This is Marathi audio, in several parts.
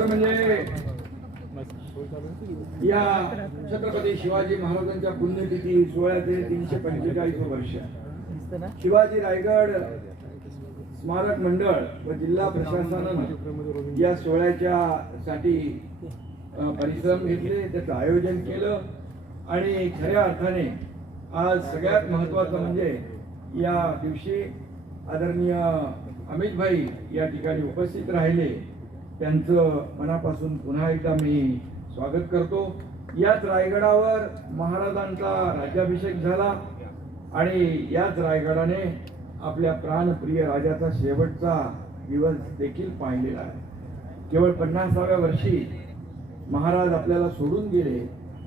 खर म्हणजे या छत्रपती शिवाजी महाराजांच्या पुण्यतिथी सोळाचे तीनशे पंचेचाळीस वर्ष. शिवाजी रायगड स्मारक मंडळ व जिल्हा प्रशासनानं या सोहळ्याच्या साठी परिश्रम घेतले त्याचं आयोजन केलं आणि खऱ्या अर्थाने आज सगळ्यात महत्वाचं म्हणजे या दिवशी आदरणीय अमित भाई या ठिकाणी उपस्थित राहिले. त्यांचं मनापासून पुन्हा एकदा मी स्वागत करतो. याच रायगडावर महाराजांचा राज्याभिषेक झाला आणि याच रायगडाने आपल्या प्राणप्रिय राजाचा शेवटचा दिवस देखील पाहिलेला आहे. केवळ पन्नासाव्या वर्षी महाराज आपल्याला सोडून गेले.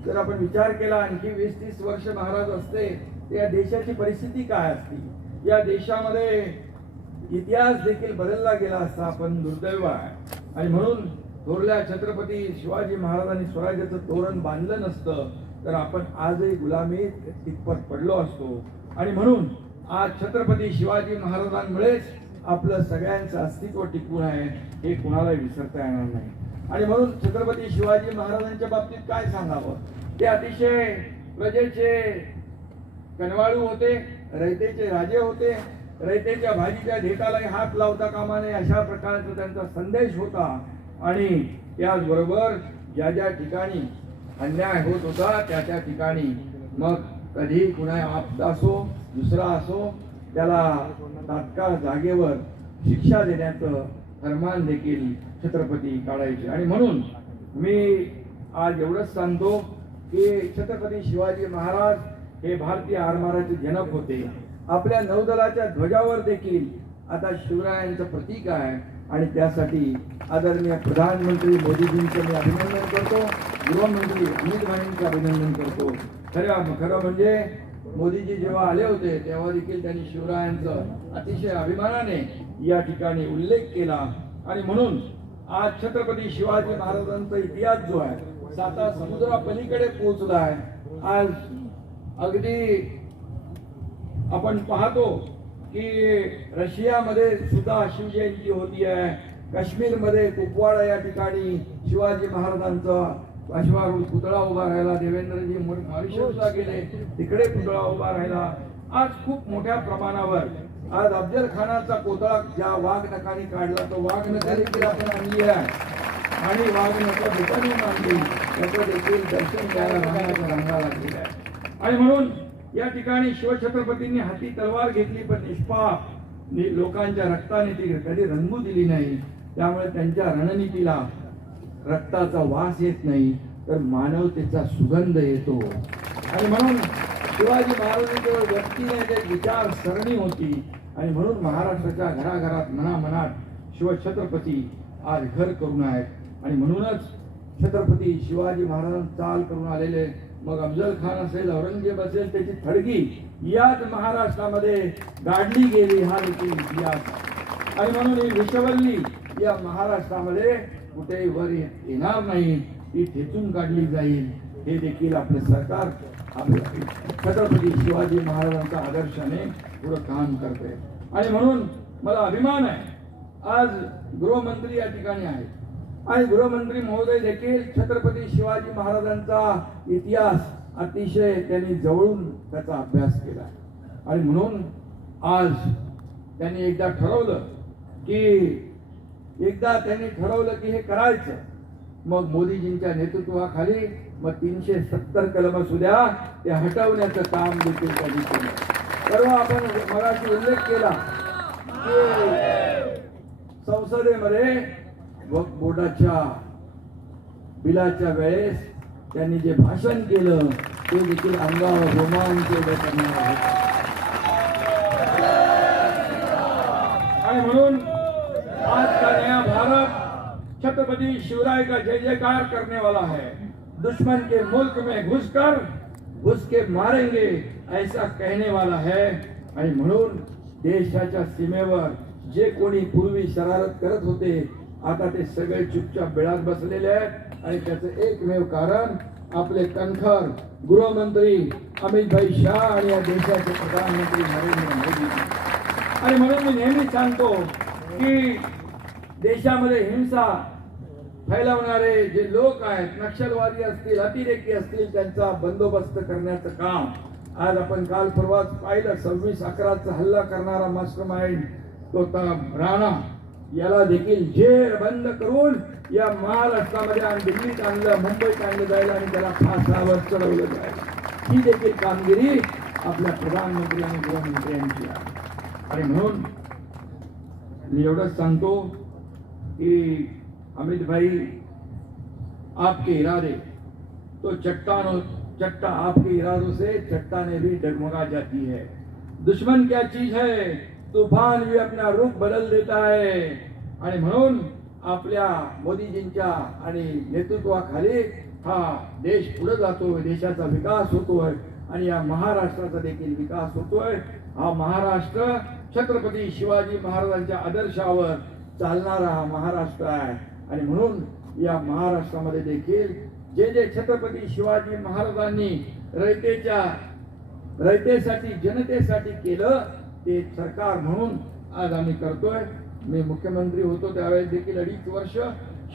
जर आपण विचार केला आणखी वीस तीस वर्ष महाराज असते तर या देशाची परिस्थिती काय असती? या देशामध्ये इतिहास देखील बदलला गेला असता आपण दुर्दैव आहे. आणि म्हणून थोरल्या छत्रपती शिवाजी महाराजांनी स्वराज्याचं तोरण बांधलं नसतं तर आपण आजही गुलामी तितपत पडलो असतो. आणि म्हणून आज छत्रपती शिवाजी महाराजांमुळेच आपलं सगळ्यांचं अस्तित्व टिकून आहे हे कुणालाही विसरता येणार नाही. आणि म्हणून छत्रपती शिवाजी महाराजांच्या बाबतीत काय सांगावं? ते अतिशय प्रजेचे कनवाळू होते रयतेचे राजे होते रयतेच्या भाजीच्या ढेकालाही हात लावता कामा नये अशा प्रकारचा त्यांचा संदेश होता. आणि त्याचबरोबर ज्या ज्या ठिकाणी अन्याय होत होता त्या त्या ठिकाणी मग कधी कुणा आपदा असो दुसरा असो त्याला तात्काळ जागेवर शिक्षा देण्याचं फरमान देखील छत्रपती काढायचे. आणि म्हणून मी आज एवढंच सांगतो की छत्रपती शिवाजी महाराज हे भारतीय आरमाराचे जनक होते. आपल्या नौदलाच्या ध्वजावर देखील आता शिवरायांचं प्रतीक आहे. आणि त्यासाठी आदरणीय प्रधानमंत्री मोदीजींचं मी अभिनंदन करतो. गृहमंत्री अमित भाईंचं अभिनंदन करतो. खरं खरं म्हणजे मोदीजी जेव्हा आले होते तेव्हा देखील त्यांनी शिवरायांचं अतिशय अभिमानाने या ठिकाणी उल्लेख केला. आणि म्हणून आज छत्रपती शिवाजी महाराजांचा इतिहास जो आहे साता समुद्रापलीकडे पोहोचला आहे. आज अगदी आपण पाहतो की रशियामध्ये सुद्धा शिवजयंती होती आहे. काश्मीरमध्ये कुपवाडा या ठिकाणी शिवाजी महाराजांचा अश्वारूढ पुतळा उभा राहिला देवेंद्रजी मॉरिशसला गेले तिकडे पुतळा उभा राहिला. आज खूप मोठ्या प्रमाणावर. आज अफजल खानाचा पुतळा ज्या वाघ नकाने काढला तो वाघ नका देखील आपण आणली आहे. आणि वाघ नका दुकाने मांडली त्याचं देखील दर्शन घ्यायला रंगाच्या रंगा लागलेला आहे. आणि म्हणून या ठिकाणी शिवछत्रपतींनी हाती तलवार घेतली पण निष्पाप. लोकांच्या रक्ताने ती कधी रंगू दिली नाही. त्यामुळे त्यांच्या रणनीतीला रक्ताचा वास येत नाही तर मानवतेचा सुगंध येतो. आणि म्हणून शिवाजी महाराज व्यक्तीने ते विचार सरणी होती. आणि म्हणून महाराष्ट्राच्या घराघरात मनामनात शिवछत्रपती आज घर करून आहेत. आणि म्हणूनच छत्रपती शिवाजी महाराज चाल करून आलेले मग अफजल खान असेल औरंगजेब असेल त्याची थडगी याच महाराष्ट्रामध्ये गाडली गेली हा देखील इतिहास. आणि म्हणून ही विषवल्ली या महाराष्ट्रामध्ये कुठेही वर येणार नाही ती ठेचून काढली जाईल. हे देखील आपले सरकार छत्रपती शिवाजी महाराजांच्या आदर्शाने पुढं काम करते आणि म्हणून मला अभिमान आहे आज गृहमंत्री या ठिकाणी आहेत. आणि गृहमंत्री महोदय देखील छत्रपती शिवाजी महाराजांचा इतिहास अतिशय त्यांनी जवळून त्याचा अभ्यास केला. आणि म्हणून आज त्यांनी एकदा ठरवलं की एकदा त्यांनी ठरवलं की हे करायचं. मग मोदीजींच्या नेतृत्वाखाली मग तीनशे सत्तर कलम सुद्धा ते हटवण्याचं काम देखील त्यांनी केलं. परवा आपण मराठी उल्लेख केला की संसदेमध्ये वक्फ बोर्डाच्या बिलाच्या वेळेस त्यांनी जे भाषण केलं ते देखील अंगावर रोमांच आणि म्हणून आज का नया भारत छत्रपति शिवराय का जय जयकार करने वाला है दुश्मन के मुल्क में घुसकर घुस के मारेंगे ऐसा कहने वाला है. आणि म्हणून देशाच्या सीमेवर जे कोणी पूर्वी शरारत करत होते आता ते सगळे चुपचाप बिळात बसलेले आहेत आणि त्याचं एकमेव कारण आपले कणखर गृहमंत्री अमित भाई शाह आणि या देशाचे प्रधानमंत्री नरेंद्र मोदी. आणि म्हणून मी नेहमी सांगतो की देशामध्ये हिंसा फैलावणारे जे लोक आहेत नक्षलवादी असतील अतिरेकी असतील त्यांचा बंदोबस्त करण्याचं काम. आज आपण काल परवाच पाहिलं सव्वीस अकराचा हल्ला करणारा मास्टर माइंड तो राणा याला देखील जेर बंद करून या महाराष्ट्रामध्ये आणि दिल्लीत आणलं मुंबईत आणलं जाईल आणि त्याला फासावर चढवलं जाईल ही देखील कामगिरी आपल्या प्रधानमंत्री आणि गृहमंत्र्यांची आहे. आणि म्हणून मी एवढंच सांगतो कि अमित भाई आपके इरादे तो चट्टानों, चट्टा आपके इरादों से चट्टाने भी डगमगा जाती है। दुश्मन क्या चीज़ है? तूफान भी अपना रूप बदल देता है। आणि म्हणून आपल्या मोदीजींच्या आणि नेतृत्वाखाली हा देश पुढे जातोय देशाचा विकास होतोय आणि या महाराष्ट्राचा देखील विकास होतोय. हा महाराष्ट्र छत्रपती शिवाजी महाराजांच्या आदर्शावर चालणारा हा महाराष्ट्र आहे. आणि म्हणून या महाराष्ट्रामध्ये देखील जे जे छत्रपती शिवाजी महाराजांनी रयतेच्या रयतेसाठी जनतेसाठी केलं ते सरकार म्हणून आज आम्ही करतोय. मी मुख्यमंत्री होतो त्यावेळेस देखील अडीच वर्ष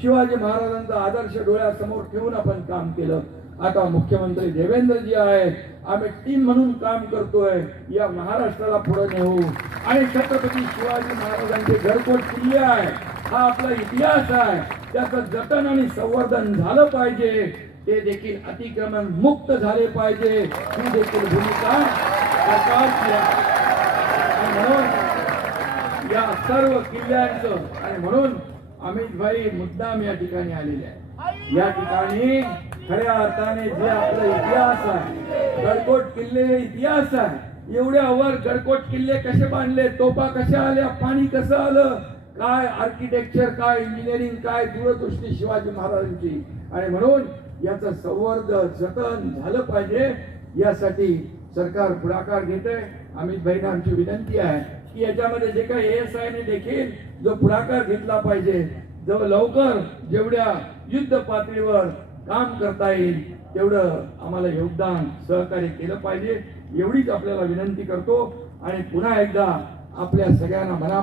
शिवाजी महाराजांचा आदर्श डोळ्यासमोर ठेवून आपण काम केलं. आता मुख्यमंत्री देवेंद्रजी आहेत. आम्ही टीम म्हणून काम करतोय. या महाराष्ट्राला पुढे नेऊ. आणि छत्रपती शिवाजी महाराजांचे घरपोट किल्ले आहे. हा आपला इतिहास आहे. त्याचं जतन आणि संवर्धन झालं पाहिजे. ते देखील अतिक्रमण मुक्त झाले पाहिजे. ही देखील भूमिका सरकारची आहे. म्हणून या सर्व किल्ल्यांचं आणि म्हणून अमितभाई मुद्दाम या ठिकाणी आलेले आहे या ठिकाणी खऱ्या अर्थाने जे आपला इतिहास आहे गडकोट किल्ले इतिहास आहे एवढ्या वर गडकोट किल्ले कसे बांधले तोपा कशा आल्या पाणी कसं आलं काय आर्किटेक्चर काय इंजिनिअरिंग काय दूरदृष्टी शिवाजी महाराजांची. आणि म्हणून याचं संवर्धन जतन झालं पाहिजे यासाठी सरकार पुढाकार घेत आहे अमित भाई आमची विनंती आहे की याच्यामध्ये जे काही एस आय ने देखील जो पुढाकार घेतला पाहिजे जो लवकर जेवढ्या युद्ध पातळीवर काम करता येईल तेवढं आम्हाला योगदान सहकार्य केलं पाहिजे. एवढीच आपल्याला विनंती करतो आणि पुन्हा एकदा आपल्या सगळ्यांना मना